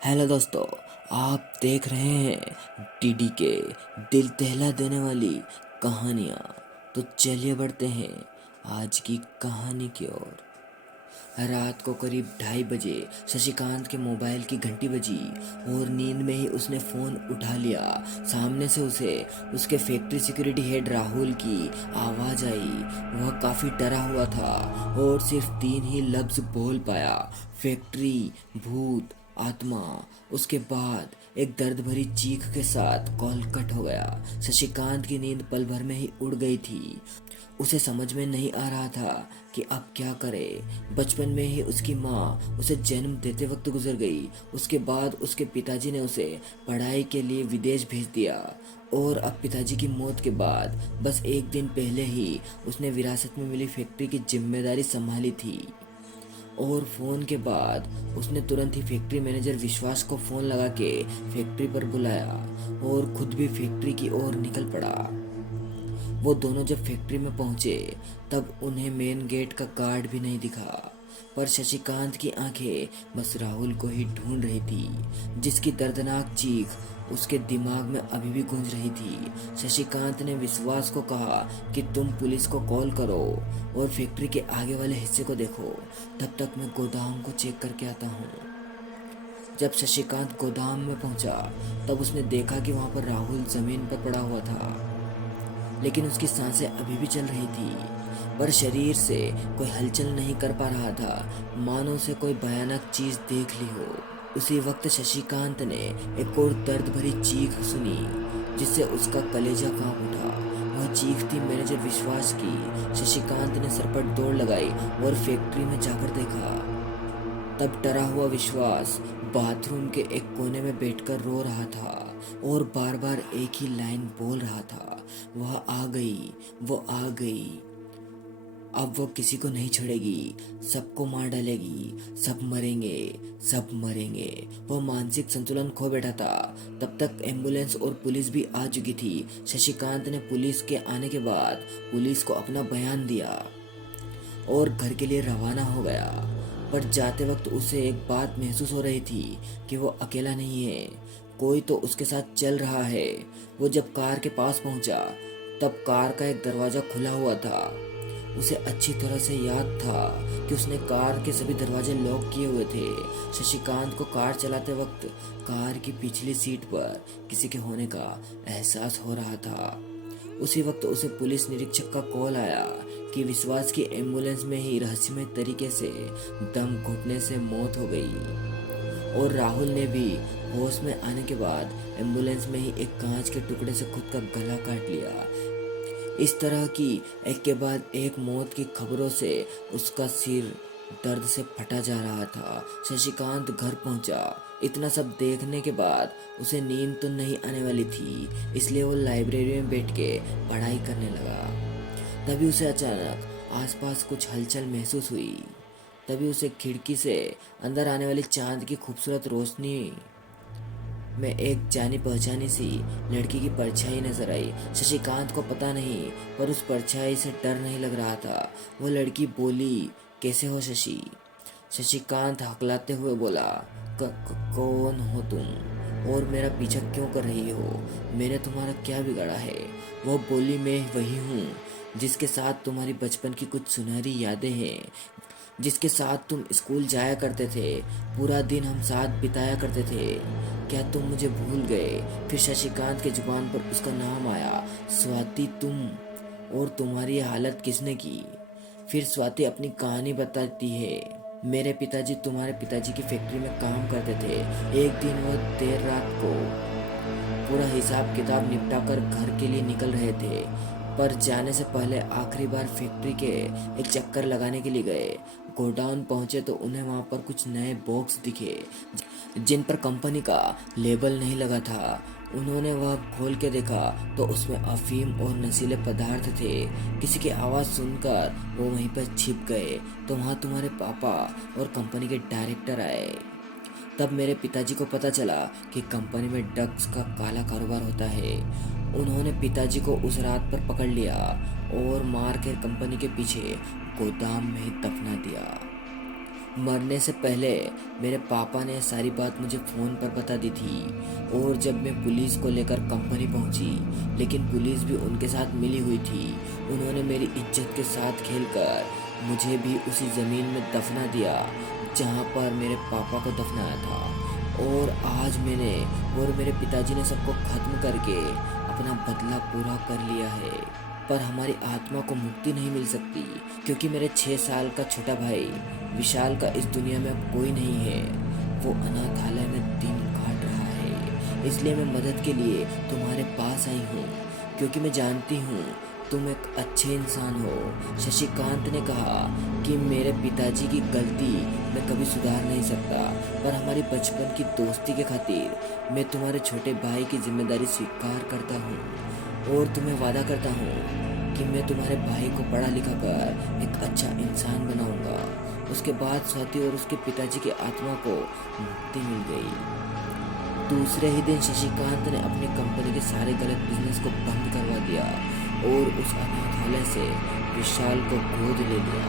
Hello दोस्तों, आप देख रहे हैं डीडी के दिल दहला देने वाली कहानियाँ। तो चलिए बढ़ते हैं आज की कहानी की ओर। रात को करीब 2:30 बजे शशिकांत के मोबाइल की घंटी बजी और नींद में ही उसने फ़ोन उठा लिया। सामने से उसे उसके फैक्ट्री सिक्योरिटी हेड राहुल की आवाज़ आई। वह काफ़ी डरा हुआ था और सिर्फ 3 ही लफ्ज़ बोल पाया, फैक्ट्री, भूत, आत्मा। उसके बाद एक दर्द भरी चीख के साथ कॉल कट हो गया। शशिकांत की नींद पल भर में ही उड़ गई थी। उसे समझ में नहीं आ रहा था कि अब क्या करे। बचपन में ही उसकी माँ उसे जन्म देते वक्त गुजर गई। उसके बाद उसके पिताजी ने उसे पढ़ाई के लिए विदेश भेज दिया और अब पिताजी की मौत के बाद बस एक दिन पहले ही उसने विरासत में मिली फैक्ट्री की जिम्मेदारी संभाली थी। और फ़ोन के बाद उसने तुरंत ही फैक्ट्री मैनेजर विश्वास को फ़ोन लगा के फैक्ट्री पर बुलाया और खुद भी फैक्ट्री की ओर निकल पड़ा। वो दोनों जब फैक्ट्री में पहुंचे तब उन्हें मेन गेट का गार्ड भी नहीं दिखा, पर शशिकांत की आंखें बस राहुल को ही ढूंढ रही थी, जिसकी दर्दनाक चीख उसके दिमाग में अभी भी गूंज रही थी। शशिकांत ने विश्वास को कहा कि तुम पुलिस को कॉल करो और फैक्ट्री के आगे वाले हिस्से को देखो, तब तक मैं गोदाम को चेक करके आता हूँ। जब शशिकांत गोदाम में पहुंचा तब उसने देखा कि वहां पर राहुल जमीन पर पड़ा हुआ था, लेकिन उसकी सांसें अभी भी चल रही थी, पर शरीर से कोई हलचल नहीं कर पा रहा था, मानो उसे कोई भयानक चीज देख ली हो। उसी वक्त शशिकांत ने एक और दर्द भरी चीख सुनी, जिससे उसका कलेजा कांप उठा। वह चीख थी मैनेजर विश्वास की। शशिकांत ने सर पर दौड़ लगाई और फैक्ट्री में जाकर देखा। तब डरा हुआ विश्वास बाथरूम के एक कोने में बैठकर रो रहा था और बार बार एक ही लाइन बोल रहा था, वह आ गई, वो आ गई। अब वो किसी को नहीं छोड़ेगी, सबको मार डालेगी, सब मरेंगे, सब मरेंगे। वो मानसिक संतुलन खो बैठा था। तब तक एम्बुलेंस और पुलिस भी आ चुकी थी। शशिकांत ने पुलिस के आने के बाद पुलिस को अपना बयान दिया और घर के लिए रवाना हो गया। पर जाते वक्त उसे एक बात महसूस हो रही थी कि वो अकेला नहीं है, कोई तो उसके साथ चल रहा है। वो जब कार के पास पहुंचा तब कार का एक दरवाज़ा खुला हुआ था। उसे अच्छी तरह से याद था कि उसने कार के सभी दरवाजे लॉक किए हुए थे। शशिकांत को कार चलाते वक्त कार की पिछली सीट पर किसी के होने का एहसास हो रहा था। उसी वक्त उसे पुलिस निरीक्षक का कॉल आया कि विश्वास की एम्बुलेंस में ही रहस्यमय तरीके से दम घुटने से मौत हो गई। और राहुल ने भी होश में आने के बाद एम्बुलेंस में ही एक कांच के टुकड़े से खुद का गला काट लिया। इस तरह की एक के बाद एक मौत की खबरों से उसका सिर दर्द से फटा जा रहा था। शशिकांत घर पहुंचा। इतना सब देखने के बाद उसे नींद तो नहीं आने वाली थी, इसलिए वो लाइब्रेरी में बैठ के पढ़ाई करने लगा। तभी उसे अचानक आसपास कुछ हलचल महसूस हुई। तभी उसे खिड़की से अंदर आने वाली चांद की खूबसूरत रोशनी में एक जानी पहचानी सी लड़की की परछाई नजर आई। शशिकांत को पता नहीं, पर उस परछाई से डर नहीं लग रहा था। वो लड़की बोली, कैसे हो शशि? शशिकांत हकलाते हुए बोला, कौन हो तुम और मेरा पीछा क्यों कर रही हो? मैंने तुम्हारा क्या बिगाड़ा है? वो बोली, मैं वही हूँ जिसके साथ तुम्हारी बचपन की कुछ सुनहरी यादें हैं, जिसके साथ तुम स्कूल जाया करते थे, पूरा दिन हम साथ बिताया करते थे। क्या तुम मुझे भूल गए? फिर शशिकांत के जुबान पर उसका नाम आया, स्वाति। तुम और तुम्हारी ये हालत किसने की? फिर स्वाति अपनी कहानी बताती है, मेरे पिताजी तुम्हारे पिताजी की फैक्ट्री में काम करते थे। एक दिन वो देर रात को पूरा हिसाब किताब निपटा कर घर के लिए निकल रहे थे, पर जाने से पहले आखिरी बार फैक्ट्री के एक चक्कर लगाने के लिए गए। गोडाउन पहुंचे तो उन्हें वहां पर कुछ नए बॉक्स दिखे जिन पर कंपनी का लेबल नहीं लगा था। उन्होंने वह खोल के देखा तो उसमें अफीम और नशीले पदार्थ थे। किसी की आवाज़ सुनकर वो वहीं पर छिप गए तो वहाँ तुम्हारे पापा और कंपनी के डायरेक्टर आए। तब मेरे पिताजी को पता चला कि कंपनी में ड्रग्स का काला कारोबार होता है। उन्होंने पिताजी को उस रात पर पकड़ लिया और मार कर कंपनी के पीछे गोदाम में ही दफना दिया। मरने से पहले मेरे पापा ने सारी बात मुझे फ़ोन पर बता दी थी। और जब मैं पुलिस को लेकर कंपनी पहुंची, लेकिन पुलिस भी उनके साथ मिली हुई थी। उन्होंने मेरी इज्जत के साथ खेलकर मुझे भी उसी ज़मीन में दफना दिया जहां पर मेरे पापा को दफनाया था। और आज मैंने और मेरे पिताजी ने सबको ख़त्म करके अपना बदला पूरा कर लिया है। पर हमारी आत्मा को मुक्ति नहीं मिल सकती, क्योंकि मेरे 6 साल का छोटा भाई विशाल का इस दुनिया में अब कोई नहीं है। वो अनाथालय में दिन काट रहा है। इसलिए मैं मदद के लिए तुम्हारे पास आई हूँ, क्योंकि मैं जानती हूँ तुम एक अच्छे इंसान हो। शशिकांत ने कहा कि मेरे पिताजी की गलती मैं कभी सुधार नहीं सकता, पर हमारी बचपन की दोस्ती के खातिर मैं तुम्हारे छोटे भाई की जिम्मेदारी स्वीकार करता हूँ। और तुम्हें वादा करता हूँ कि मैं तुम्हारे भाई को पढ़ा लिखा कर एक अच्छा इंसान बनाऊंगा। उसके बाद स्वाति और उसके पिताजी की आत्मा को मुक्ति मिल गई। दूसरे ही दिन शशिकांत ने अपनी कंपनी के सारे गलत बिजनेस को बंद करवा दिया और उस अनाथालय से विशाल को गोद ले लिया।